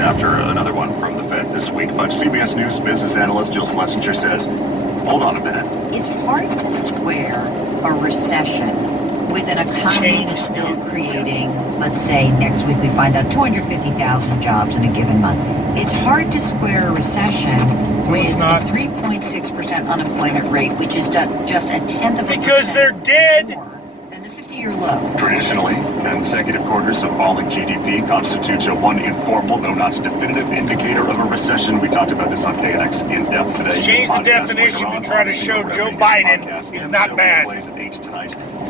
after another one from the Fed this week, but CBS News business analyst Jill Schlesinger says, hold on a minute. It's hard to square a recession with an economy that's still creating, let's say next week we find out 250,000 jobs in a given month. It's hard to square a recession with a 3.6% unemployment rate, which is just a tenth of a percent. Because they're dead. And the 50-year low. Traditionally, consecutive quarters of falling GDP constitutes a one informal, though not definitive, indicator of a recession. We talked about this on KNX in depth today. Change the definition to try to show Joe Biden is not bad.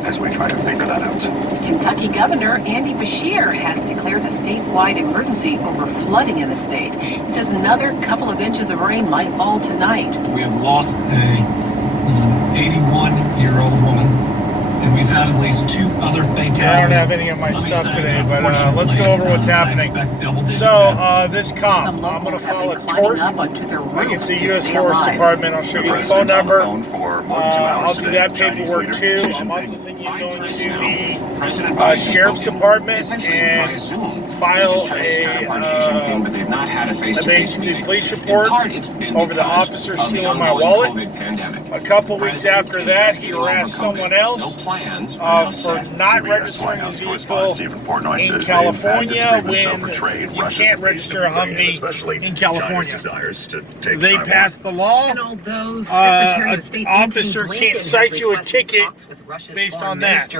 As we try to figure that out. Kentucky Governor Andy Beshear has declared a statewide emergency over flooding in the state. He says another couple of inches of rain might fall tonight. We have lost a 81-year-old woman, and we've had at least 2 other fatalities. I don't have any of my stuff today, but let's go over what's happening. So, this cop, I'm going to file a tort against the U.S. Forest Department. I'll show you the phone number. I'll do that paperwork too. I'm also thinking of going to the Sheriff's Department and file basically a police report over the officer stealing my wallet. A couple weeks after that, he harassed someone else for not registering his vehicle in California when you can't register a Humvee in California. They passed the law. An officer can't cite you a ticket based on that.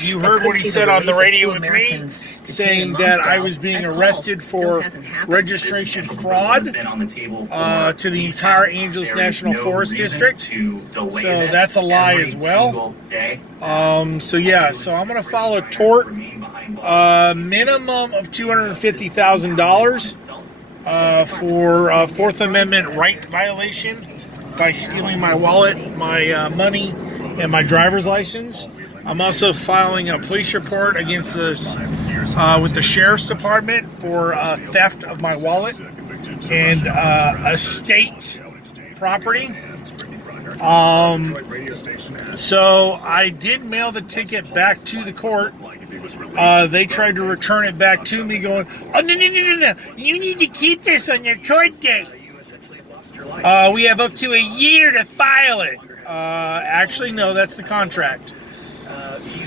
You heard what he said on the radio with me, saying that I was being arrested for registration fraud to the entire Angeles National Forest District. So that's a lie as well. So I'm going to file a tort, minimum of $250,000 for Fourth Amendment right violation by stealing my wallet, my money, and my driver's license. I'm also filing a police report against this with the Sheriff's Department for theft of my wallet and estate property. So I did mail the ticket back to the court. They tried to return it back to me going, oh, no, you need to keep this on your court date. We have up to a year to file it. Actually, no, that's the contract.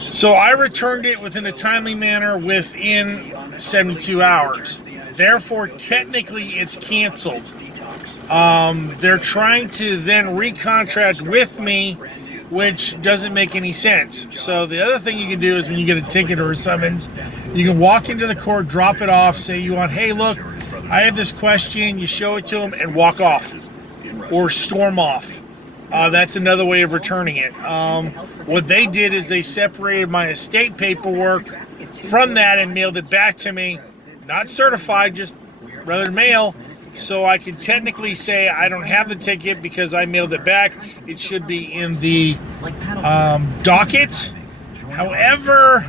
So I returned it within a timely manner within 72 hours. Therefore, technically, it's canceled. They're trying to then recontract with me, which doesn't make any sense. So the other thing you can do is when you get a ticket or a summons, you can walk into the court, drop it off, say you want, hey, look, I have this question, you show it to them, and walk off or storm off. That's another way of returning it. What they did is they separated my estate paperwork from that and mailed it back to me, not certified, just rather mail. So I can technically say I don't have the ticket because I mailed it back. It should be in the docket. However,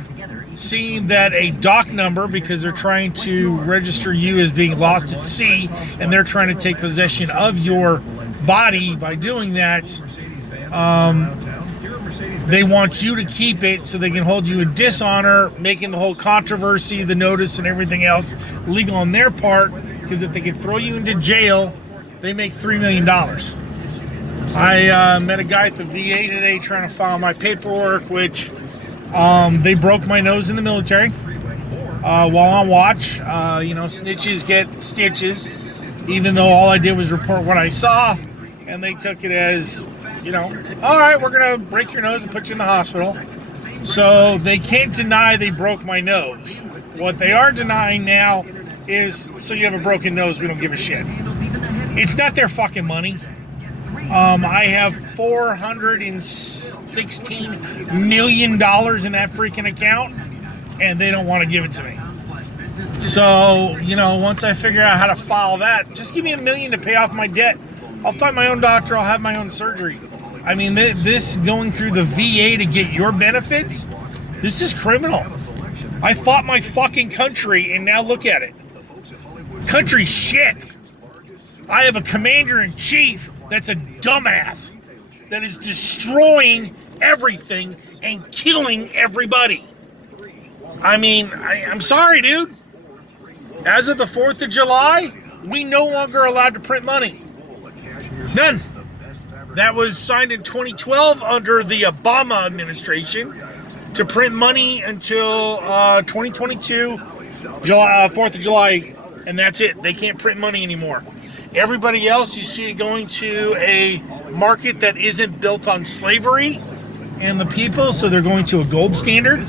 seeing that a dock number, because they're trying to register you as being lost at sea, and they're trying to take possession of your body by doing that, they want you to keep it so they can hold you in dishonor, making the whole controversy, the notice, and everything else legal on their part. Because if they can throw you into jail, they make $3 million. I met a guy at the VA today trying to file my paperwork, which they broke my nose in the military while on watch. Snitches get stitches, even though all I did was report what I saw, and they took it as, all right, we're going to break your nose and put you in the hospital. So they can't deny they broke my nose. What they are denying now is, so you have a broken nose, we don't give a shit. It's not their fucking money. I have $416 million in that freaking account, and they don't want to give it to me. So, once I figure out how to file that, just give me $1 million to pay off my debt. I'll find my own doctor, I'll have my own surgery. I mean, this going through the VA to get your benefits, this is criminal. I fought my fucking country, and now look at it. Country shit. I have a commander-in-chief that's a dumbass that is destroying everything and killing everybody. I mean, I'm sorry, dude. As of the 4th of July, we no longer allowed to print money. None. That was signed in 2012 under the Obama administration to print money until 2022, 4th of July, and that's it. They can't print money anymore. Everybody else, you see it going to a market that isn't built on slavery and the people, so they're going to a gold standard.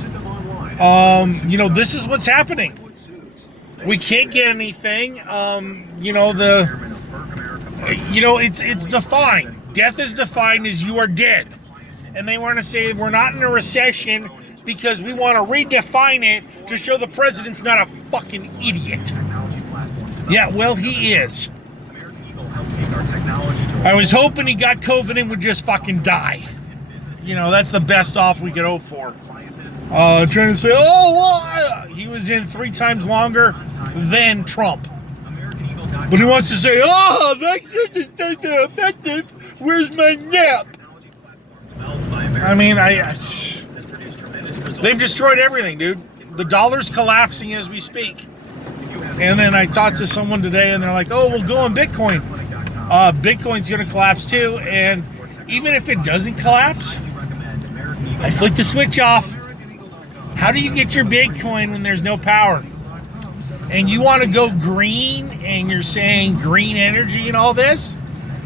This is what's happening. We can't get anything. It's defined. Death is defined as you are dead. And they want to say we're not in a recession because we want to redefine it to show the president's not a fucking idiot. Yeah, well, he is. I was hoping he got COVID and would just fucking die. That's the best off we could hope for. Trying to say, he was in 3 times longer than Trump. But he wants to say, that isn't effective. Where's my nap? I mean, they've destroyed everything, dude. The dollar's collapsing as we speak. And then I talked to someone today, and they're like, we'll go on Bitcoin. Bitcoin's going to collapse too. And even if it doesn't collapse, I flick the switch off. How do you get your Bitcoin when there's no power? And you want to go green, and you're saying green energy and all this?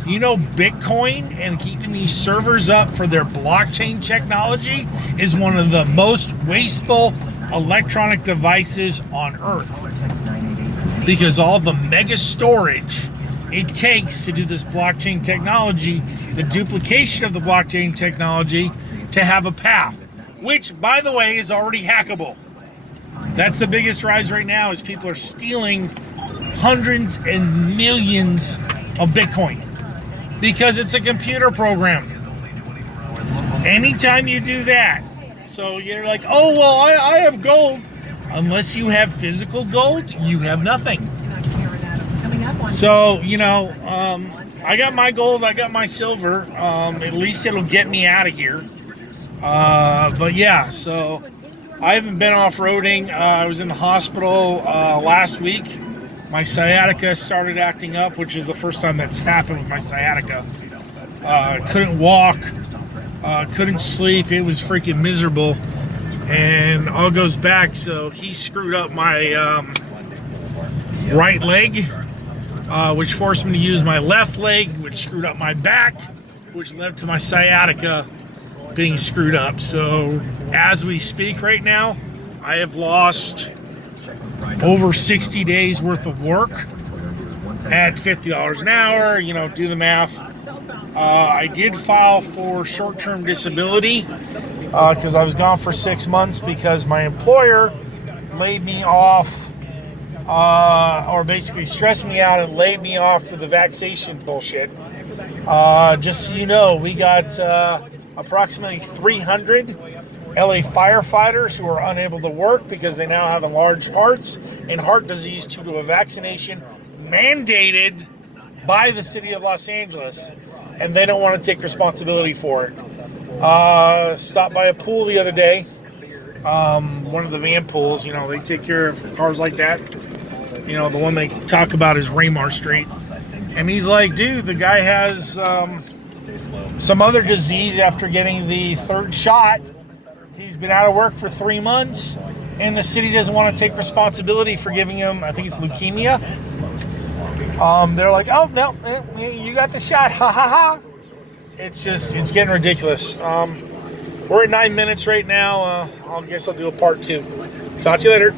Bitcoin and keeping these servers up for their blockchain technology is one of the most wasteful electronic devices on Earth. Because all the mega storage it takes to do this blockchain technology, the duplication of the blockchain technology to have a path, which, by the way, is already hackable. That's the biggest rise right now, is people are stealing hundreds and millions of Bitcoin because it's a computer program. Anytime you do that, so you're like, I have gold. Unless you have physical gold, you have nothing. So, I got my gold, I got my silver. At least it'll get me out of here. But yeah, so I haven't been off-roading. I was in the hospital last week. My sciatica started acting up, which is the first time that's happened with my sciatica. Couldn't walk, couldn't sleep. It was freaking miserable. And all goes back, so he screwed up my right leg, which forced me to use my left leg, which screwed up my back, which led to my sciatica being screwed up. So as we speak right now, I have lost over 60 days worth of work at $50 an hour. Do the math. I did file for short-term disability because I was gone for 6 months because my employer laid me off, or basically stressed me out and laid me off for the vaccination bullshit. Just so you know, we got approximately 300 LA firefighters who are unable to work because they now have enlarged hearts and heart disease due to a vaccination mandated by the city of Los Angeles, and they don't want to take responsibility for it. Stopped by a pool the other day, one of the van pools. They take care of cars like that. The one they talk about is Raymar Street. And he's like, dude, the guy has some other disease after getting the 3rd shot. He's been out of work for 3 months, and the city doesn't want to take responsibility for giving him, I think it's leukemia. They're like, oh, no, you got the shot, ha ha ha. It's getting ridiculous. We're at 9 minutes right now. I guess I'll do a part 2. Talk to you later.